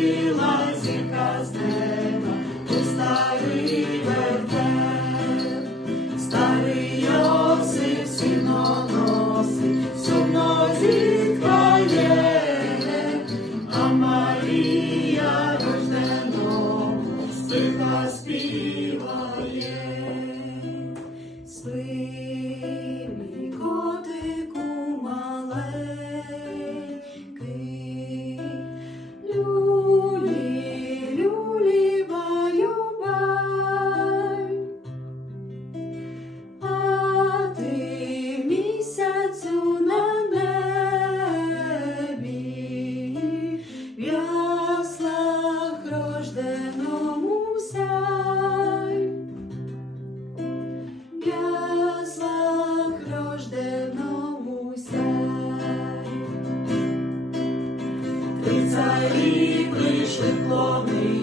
Біла зірка з неба, у старий вертеп, старий Йосиф сіно. ти царі прийшли клони.